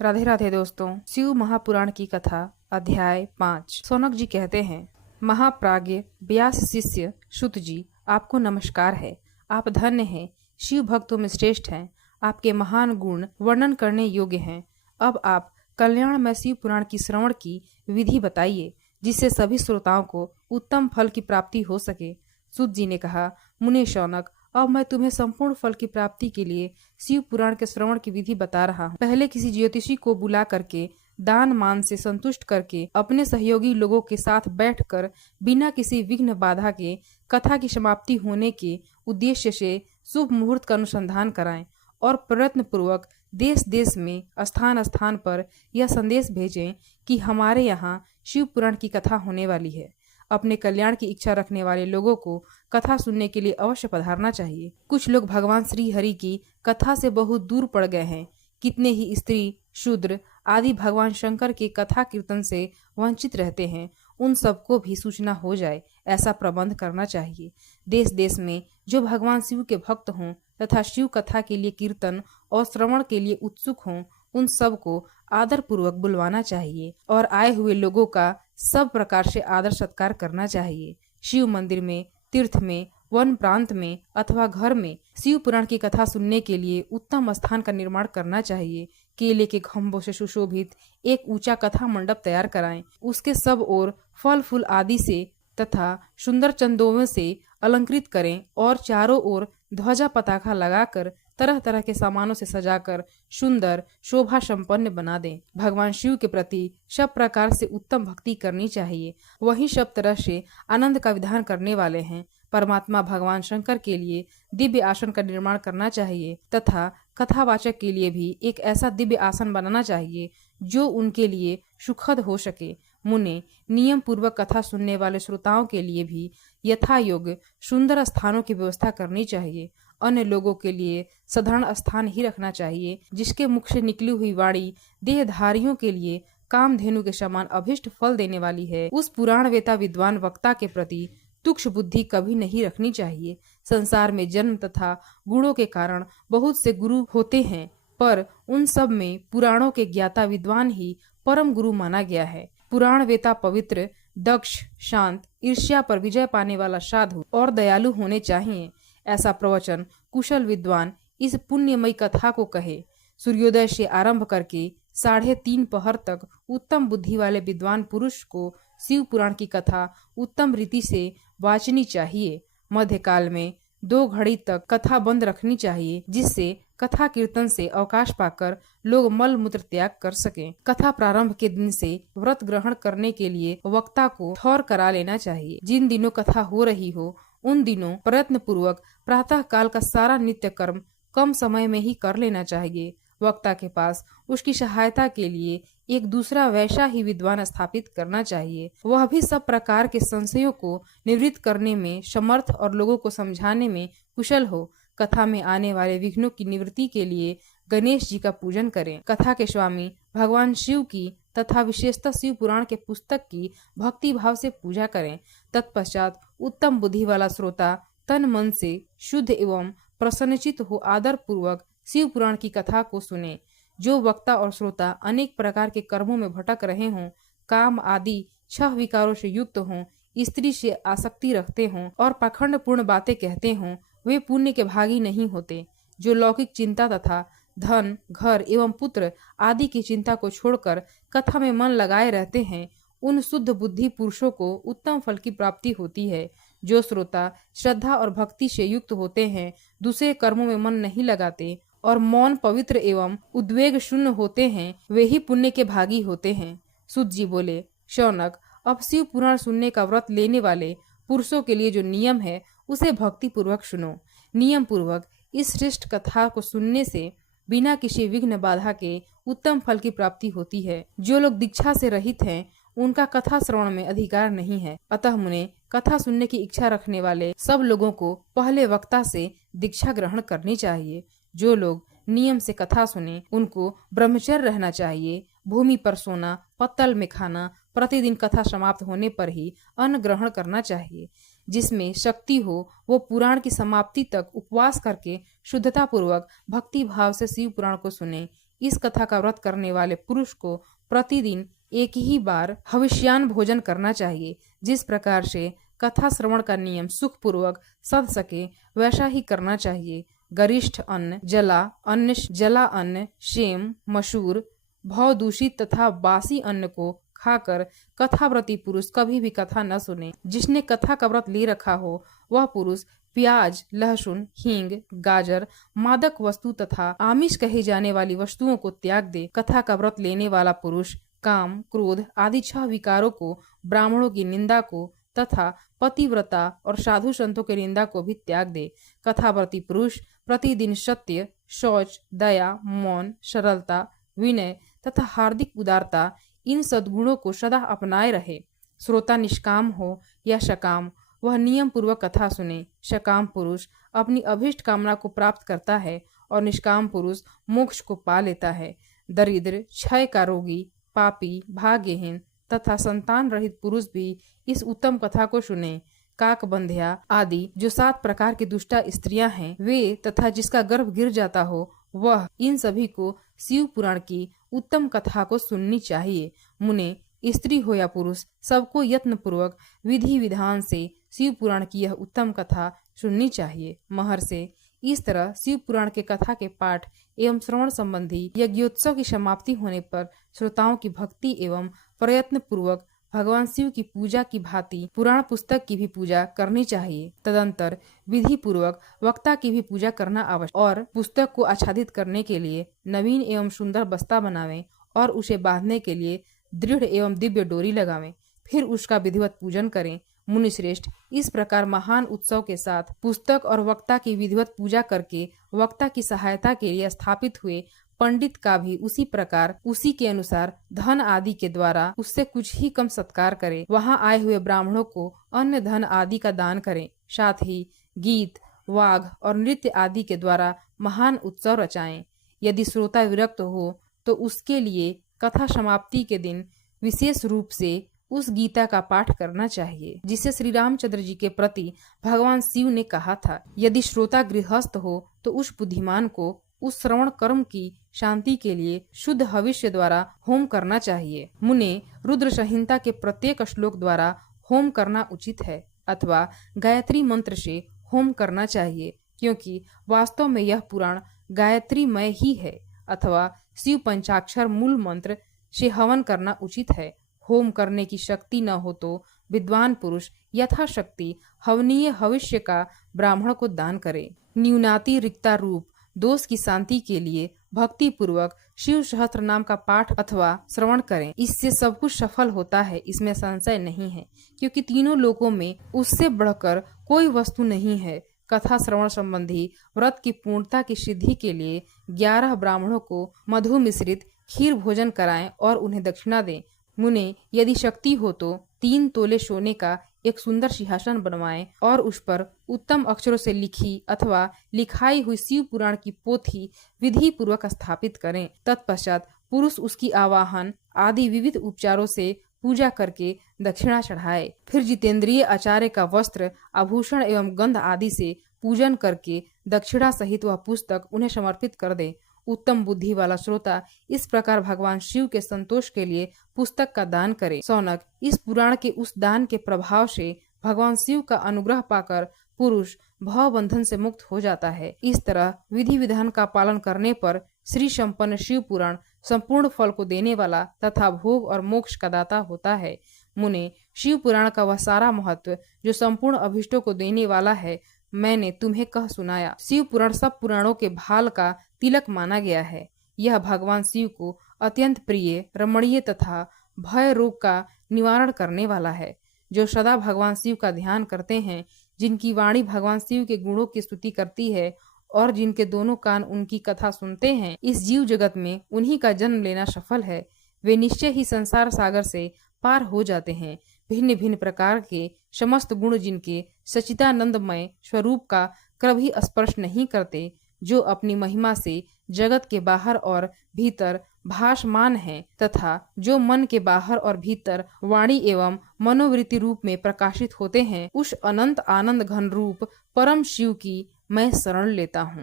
राधे राधे दोस्तों। शिव महापुराण की कथा अध्याय 5। सौनक जी कहते हैं, महाप्राज्ञ व्यास शिष्य शुत जी, आपको नमस्कार है। आप धन्य हैं, शिव भक्तों में श्रेष्ठ हैं। आपके महान गुण वर्णन करने योग्य हैं। अब आप कल्याणमय शिव पुराण की श्रवण की विधि बताइए, जिससे सभी श्रोताओं को उत्तम फल की प्राप्ति हो सके। सुत जी ने कहा, मुने शौनक, अब मैं तुम्हें संपूर्ण फल की प्राप्ति के लिए शिव पुराण के श्रवण की विधि बता रहा हूँ। पहले किसी ज्योतिषी को बुला करके दान मान से संतुष्ट करके अपने सहयोगी लोगों के साथ बैठकर बिना किसी विघ्न बाधा के कथा की समाप्ति होने के उद्देश्य से शुभ मुहूर्त का अनुसंधान कराएं और प्रयत्न पूर्वक देश देश में स्थान स्थान पर यह संदेश भेजें कि हमारे यहाँ शिव पुराण की कथा होने वाली है। अपने कल्याण की इच्छा रखने वाले लोगों को कथा सुनने के लिए अवश्य पधारना चाहिए। कुछ लोग भगवान श्री हरि की कथा से बहुत दूर पड़ गए हैं। कितने ही स्त्री, शूद्र आदि भगवान शंकर के कथा कीर्तन से वंचित रहते हैं। उन सबको भी सूचना हो जाए, ऐसा प्रबंध करना चाहिए। देश देश में जो भगवान शिव के भक्त हों तथा शिव कथा के लिए कीर्तन और श्रवण के लिए उत्सुक हों, उन सब को आदर पूर्वक बुलवाना चाहिए और आए हुए लोगों का सब प्रकार से आदर सत्कार करना चाहिए। शिव मंदिर में, तीर्थ में, वन प्रांत में अथवा घर में शिव पुराण की कथा सुनने के लिए उत्तम स्थान का निर्माण करना चाहिए। केले के खंभों से सुशोभित एक ऊंचा कथा मंडप तैयार कराएं। उसके सब ओर फल फूल आदि से तथा सुंदर चंदों से अलंकृत करें और चारों ओर ध्वजा पताका लगाकर तरह तरह के सामानों से सजाकर सुंदर शोभा संपन्न बना दें। भगवान शिव के प्रति सब प्रकार से उत्तम भक्ति करनी चाहिए। वही सब तरह से आनंद का विधान करने वाले हैं। परमात्मा भगवान शंकर के लिए दिव्य आसन का निर्माण करना चाहिए तथा कथावाचक के लिए भी एक ऐसा दिव्य आसन बनाना चाहिए जो उनके लिए सुखद हो सके। मुने, नियम पूर्वक कथा सुनने वाले श्रोताओं के लिए भी यथा योग्य सुंदर स्थानों की व्यवस्था करनी चाहिए। अन्य लोगों के लिए साधारण स्थान ही रखना चाहिए, जिसके मुख से निकली हुई वाणी देहधारियों के लिए कामधेनु के समान अभिष्ट फल देने वाली है। उस पुराण वेता विद्वान वक्ता के प्रति तुक्ष बुद्धि कभी नहीं रखनी चाहिए। संसार में जन्म तथा गुणों के कारण बहुत से गुरु होते हैं, पर उन सब में पुराणों के ज्ञाता विद्वान ही परम गुरु माना गया है। पुराण वेता पवित्र, दक्ष, शांत, ईर्ष्या पर विजय पाने वाला साधु और दयालु होने चाहिए। ऐसा प्रवचन कुशल विद्वान इस पुण्यमयी कथा को कहे। सूर्योदय से आरंभ करके 3:30 पहर तक उत्तम बुद्धि वाले विद्वान पुरुष को शिव पुराण की कथा उत्तम रीति से वाचनी चाहिए। मध्यकाल में 2 घड़ी तक कथा बंद रखनी चाहिए, जिससे कथा कीर्तन से अवकाश पाकर लोग मल मूत्र त्याग कर सकें। कथा प्रारंभ के दिन से व्रत ग्रहण करने के लिए वक्ता को ठौर करा लेना चाहिए। जिन दिनों कथा हो रही हो उन दिनों प्रयत्न पूर्वक प्रातः काल का सारा नित्य कर्म कम समय में ही कर लेना चाहिए। वक्ता के पास उसकी सहायता के लिए एक दूसरा वैसा ही विद्वान स्थापित करना चाहिए। वह भी सब प्रकार के संशयों को निवृत्त करने में समर्थ और लोगों को समझाने में कुशल हो। कथा में आने वाले विघ्नों की निवृत्ति के लिए गणेश जी का पूजन करें। कथा के स्वामी भगवान शिव की तथा विशेषतः शिव पुराण के पुस्तक की भक्ति भाव से पूजा करें। तत्पश्चात उत्तम बुद्धि वाला श्रोता तन मन से शुद्ध एवं प्रसन्नचित हो आदर पूर्वक शिव पुराण की कथा को सुने। जो वक्ता और श्रोता अनेक प्रकार के कर्मों में भटक रहे हों, काम आदि 6 विकारों से युक्त हों, स्त्री से आसक्ति रखते हों और पाखंड पूर्ण बातें कहते हों, वे पुण्य के भागी नहीं होते। जो लौकिक चिंता तथा धन, घर एवं पुत्र आदि की चिंता को छोड़कर कथा में मन लगाए रहते हैं, उन शुद्ध बुद्धि पुरुषों को उत्तम फल की प्राप्ति होती है। जो श्रोता श्रद्धा और भक्ति से युक्त होते हैं, दूसरे कर्मों में मन नहीं लगाते और मौन, पवित्र एवं उद्वेग शून्य होते हैं, वे ही पुण्य के भागी होते हैं। सुत जी बोले, शौनक, अब शिव पुराण सुनने का व्रत लेने वाले पुरुषों के लिए जो नियम है उसे भक्ति पूर्वक सुनो। नियम पूर्वक इस श्रेष्ठ कथा को सुनने से बिना किसी विघ्न बाधा के उत्तम फल की प्राप्ति होती है। जो लोग दीक्षा से रहित हैं, उनका कथा श्रवण में अधिकार नहीं है। अतः मुने, कथा सुनने की इच्छा रखने वाले सब लोगों को पहले वक्ता से दीक्षा ग्रहण करनी चाहिए। जो लोग नियम से कथा सुने उनको ब्रह्मचर्य रहना चाहिए। भूमि पर सोना, पत्तल में खाना, प्रतिदिन कथा समाप्त होने पर ही अन्न ग्रहण करना चाहिए। जिसमें शक्ति हो वो पुराण की समाप्ति तक उपवास करके शुद्धता पूर्वक भक्ति भाव से शिव पुराण को सुने। इस कथा का व्रत करने वाले पुरुष को प्रतिदिन एक ही बार हविष्यान भोजन करना चाहिए। जिस प्रकार से कथा श्रवण का नियम सुखपूर्वक सध सके वैसा ही करना चाहिए। गरिष्ठ अन्न, जला अन्न, शेम, मशूर, भवदूषित तथा बासी अन्न को खाकर कथाव्रती पुरुष कभी भी कथा न सुने। जिसने कथा का व्रत ले रखा हो वह पुरुष प्याज, लहसुन, हींग, गाजर, मादक वस्तु तथा आमिष कही जाने वाली वस्तुओं को त्याग दे। कथा का व्रत लेने वाला पुरुष काम, क्रोध आदि 6 विकारों को, ब्राह्मणों की निंदा को तथा पतिव्रता और साधु संतों की निंदा को भी त्याग दे। कथाव्रती पुरुष प्रतिदिन सत्य, शौच, दया, मौन, सरलता, विनय तथा हार्दिक उदारता इन सद्गुणों को सदा अपनाए रहे। श्रोता निष्काम हो या सकाम वह नियम पूर्वक कथा सुने। सकाम पुरुष अपनी अभीष्ट कामना को प्राप्त करता है और निष्काम पुरुष मोक्ष को पा लेता है। दरिद्र, क्षय का रोगी, पापी, भाग्यहीन तथा संतान रहित पुरुष भी इस उत्तम कथा को सुने। काकबंध्या आदि जो 7 प्रकार की दुष्टा स्त्रियां हैं वे तथा जिसका गर्भ गिर जाता हो वह इन सभी को शिव पुराण की उत्तम कथा को सुननी चाहिए। मुने, स्त्री हो या पुरुष सबको यत्न पूर्वक विधि विधान से शिव पुराण की यह उत्तम कथा सुननी चाहिए। महर्षि, इस तरह शिव पुराण के कथा के पाठ एवं श्रवण संबंधी यज्ञोत्सव की समाप्ति होने पर श्रोताओं की भक्ति एवं प्रयत्न पूर्वक भगवान शिव की पूजा की भांति पुराण पुस्तक की भी पूजा करनी चाहिए। तदंतर विधि पूर्वक वक्ता की भी पूजा करना आवश्यक और पुस्तक को आच्छादित करने के लिए नवीन एवं सुंदर बस्ता बनावें और उसे बांधने के लिए दृढ़ एवं दिव्य डोरी लगावें। फिर उसका विधिवत पूजन करें। मुनिश्रेष्ठ, इस प्रकार महान उत्सव के साथ पुस्तक और वक्ता की विधिवत पूजा करके वक्ता की सहायता के लिए स्थापित हुए पंडित का भी उसी प्रकार उसी के अनुसार धन आदि के द्वारा उससे कुछ ही कम सत्कार करें। वहां आए हुए ब्राह्मणों को अन्य धन आदि का दान करें। साथ ही गीत, वाग और नृत्य आदि के द्वारा महान उत्सव रचाएं। यदि श्रोता विरक्त हो तो उसके लिए कथा समाप्ति के दिन विशेष रूप से उस गीता का पाठ करना चाहिए जिसे श्री रामचंद्र जी के प्रति भगवान शिव ने कहा था। यदि श्रोता गृहस्थ हो तो उस बुद्धिमान को उस श्रवण कर्म की शांति के लिए शुद्ध हविष्य द्वारा होम करना चाहिए। मुने, रुद्र संहिता के प्रत्येक श्लोक द्वारा होम करना उचित है अथवा गायत्री मंत्र से होम करना चाहिए, क्योंकि वास्तव में यह पुराण गायत्रीमय ही है। अथवा शिव पंचाक्षर मूल मंत्र से हवन करना उचित है। होम करने की शक्ति न हो तो विद्वान पुरुष यथाशक्ति हवनीय हविष्य का ब्राह्मण को दान करे। न्यूनाति रिक्ता रूप दोष की शांति के लिए भक्ति पूर्वक शिव सहस्त्र नाम का पाठ अथवा श्रवण करें। इससे सब कुछ सफल होता है, इसमें संशय नहीं है, क्योंकि तीनों लोकों में उससे बढ़कर कोई वस्तु नहीं है। कथा श्रवण संबंधी व्रत की पूर्णता की सिद्धि के लिए 11 ब्राह्मणों को मधु मिश्रित खीर भोजन कराएं और उन्हें दक्षिणा दें। मुने, यदि शक्ति हो तो 3 तोले सोने का एक सुंदर सिंहासन बनवाएं और उस पर उत्तम अक्षरों से लिखी अथवा लिखाई हुई शिव पुराण की पोथी विधि पूर्वक स्थापित करें। तत्पश्चात पुरुष उसकी आवाहन आदि विविध उपचारों से पूजा करके दक्षिणा चढ़ाए। फिर जितेंद्रिय आचार्य का वस्त्र, आभूषण एवं गंध आदि से पूजन करके दक्षिणा सहित वह पुस्तक उन्हें समर्पित कर दे। उत्तम बुद्धि वाला श्रोता इस प्रकार भगवान शिव के संतोष के लिए पुस्तक का दान करे। सौनक, इस पुराण के उस दान के प्रभाव से भगवान शिव का अनुग्रह पाकर पुरुष भव बंधन से मुक्त हो जाता है। इस तरह विधि विधान का पालन करने पर श्री संपन्न शिव पुराण संपूर्ण फल को देने वाला तथा भोग और मोक्ष का दाता होता है। मुने, शिव पुराण का वह सारा महत्व जो संपूर्ण अभिष्टों को देने वाला है मैंने तुम्हें कह सुनाया। शिव पुराण सब पुराणों के भाल का तिलक माना गया है। यह भगवान शिव को अत्यंत प्रिय, रमणीय तथा भय रोग का निवारण करने वाला है। जो सदा भगवान शिव का ध्यान करते हैं, जिनकी वाणी भगवान शिव के गुणों की स्तुति करती है और जिनके दोनों कान उनकी कथा सुनते हैं, इस जीव जगत में उन्हीं का जन्म लेना सफल है। वे निश्चय ही संसार सागर से पार हो जाते हैं। भिन्न भिन्न प्रकार के समस्त गुण जिनके सच्चिदानंदमय स्वरूप का कभी स्पर्श नहीं करते, जो अपनी महिमा से जगत के बाहर और भीतर भासमान है तथा जो मन के बाहर और भीतर वाणी एवं मनोवृत्ति रूप में प्रकाशित होते हैं, उस अनंत आनंद घन रूप परम शिव की मैं शरण लेता हूँ।